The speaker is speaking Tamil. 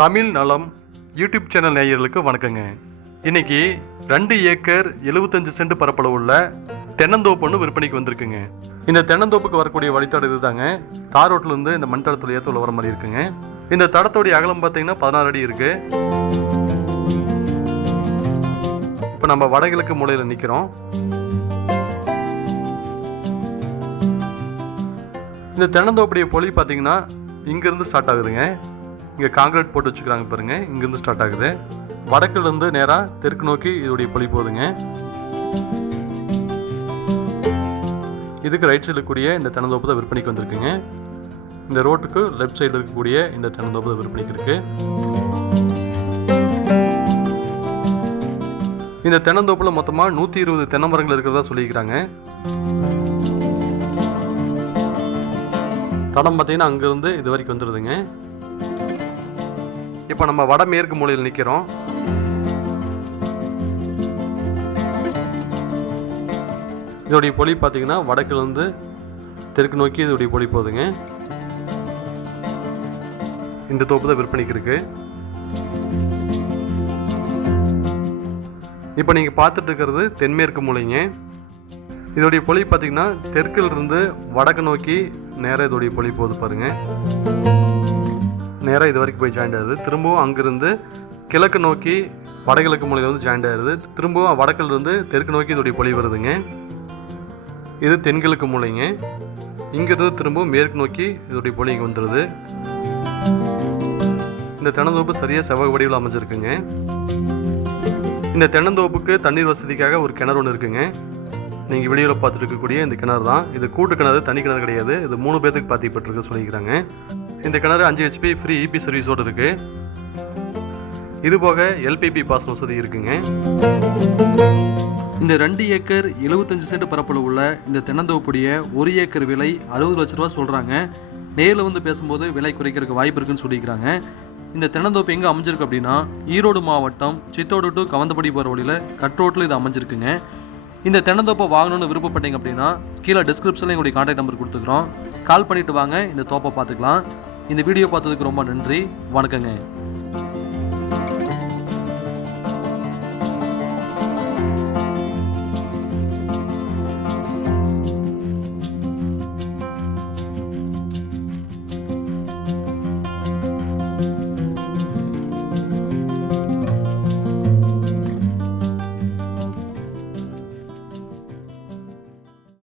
தமிழ் நலம் யூடியூப் சேனல் நேயர்களுக்கு வணக்கங்க. இன்னைக்கு 2 ஏக்கர் 75 சென்ட் பரப்பளவு உள்ள தென்னந்தோப்பு ஒன்று விற்பனைக்கு வந்திருக்குங்க. இந்த தென்னந்தோப்புக்கு வரக்கூடிய வழித்தடம் இதுதாங்க. தார் ரோட்ல இருந்து இந்த மண் தடத்தில் ஏற்ற வர மாதிரி இருக்குங்க. இந்த தடத்தோடைய அகலம் பார்த்தீங்கன்னா 16 அடி இருக்கு. இப்போ நம்ம வடகிழக்கு மூலையில் நிற்கிறோம். இந்த தென்னந்தோப்புடைய பொலி பார்த்தீங்கன்னா இங்கிருந்து ஸ்டார்ட் ஆகுதுங்க. இங்கே காங்கிரீட் போட்டு வச்சுக்கிறாங்க பாருங்க. இங்கிருந்து ஸ்டார்ட் ஆகுது. வடக்குலேருந்து நேராக தெற்கு நோக்கி இதோடைய பொலி போகுதுங்க. இதுக்கு ரைட் சைடில் இருக்கக்கூடிய இந்த தென்னந்தோப்பு தான் விற்பனைக்கு வந்திருக்குங்க. இந்த ரோட்டுக்கு லெஃப்ட் சைடில் இருக்கக்கூடிய இந்த தென்னந்தோப்பு தான் விற்பனைக்கு இருக்கு. இந்த தென்னந்தோப்பில் மொத்தமாக 120 தென்னை மரங்கள் இருக்கிறதா சொல்லிக்கிறாங்க. தடம் பார்த்தீங்கன்னா அங்கேருந்து இது வரைக்கும் வந்துடுதுங்க. இப்போ நம்ம வடமேற்கு மூலையில் நிற்கிறோம். இதோடைய பொலி பார்த்தீங்கன்னா வடக்குலேருந்து தெற்கு நோக்கி இதோடைய பொலி போகுதுங்க. இந்த தோப்பு தான் விற்பனைக்கு இருக்கு. இப்போ நீங்கள் பார்த்துட்டு இருக்கிறது தென்மேற்கு மூலைங்க. இதோடைய பொலி பார்த்தீங்கன்னா தெற்கிலிருந்து வடக்கு நோக்கி நேராக இதோடைய பொலி போகுது பாருங்க. நேராக இது வரைக்கும் போய் ஜாயிண்ட் ஆகுது. திரும்பவும் அங்கிருந்து கிழக்கு நோக்கி வடகிழக்கு மூலையில் வந்து ஜாயிண்ட் ஆகுது. திரும்பவும் வடக்கிலிருந்து தெற்கு நோக்கி இதோடைய பொலி வருதுங்க. இது தென்கிழக்கு மூலைங்க. இங்கிருந்து திரும்பவும் மேற்கு நோக்கி இதோடைய பொலி இங்கே வந்துடுது. இந்த தென்னந்தோப்பு சரியாக செவ்வக வடிவில் அமைஞ்சிருக்குங்க. இந்த தென்னந்தோப்புக்கு தண்ணீர் வசதிக்காக ஒரு கிணறு ஒன்று இருக்குங்க. நீங்கள் வீடியோவில் பார்த்துட்டு இருக்கக்கூடிய இந்த கிணறு தான். இது கூட்டு கிணறு, தனி கிணறு கிடையாது. இது 3 பேருக்கு பாத்திப்பட்டிருக்கு சொல்லிக்கிறாங்க. இந்த கிணறு 5 HP ஃப்ரீ EP சர்வீஸோடு இருக்கு. இது போக LPP பாசன வசதி இருக்குங்க. இந்த 2 ஏக்கர் 75 சென்ட் பரப்பளவு உள்ள இந்த தென்னந்தோப்புடைய 1 ஏக்கர் விலை 60 லட்ச ரூபா சொல்கிறாங்க. நேரில் வந்து பேசும்போது விலை குறைக்கிறதுக்கு வாய்ப்பு இருக்குன்னு சொல்லிக்கிறாங்க. இந்த தென்னந்தோப்பு எங்கே அமைஞ்சிருக்கு அப்படின்னா ஈரோடு மாவட்டம் சித்தோடு டு கவந்தப்படி போகிற வழியில் கட் ரோட்டில் இது அமைஞ்சிருக்குங்க. இந்த தென்னந்தோப்பை வாங்கணும்னு விருப்பப்பட்டீங்க அப்படின்னா கீழே டிஸ்கிரிப்ஷனில் எங்களுடைய கான்டாக்ட் நம்பர் கொடுத்துக்கிறோம். கால் பண்ணிவிட்டு வாங்க, இந்த தோப்பை பார்த்துக்கலாம். இந்த வீடியோ பார்த்ததுக்கு ரொம்ப நன்றி. வணக்கங்க.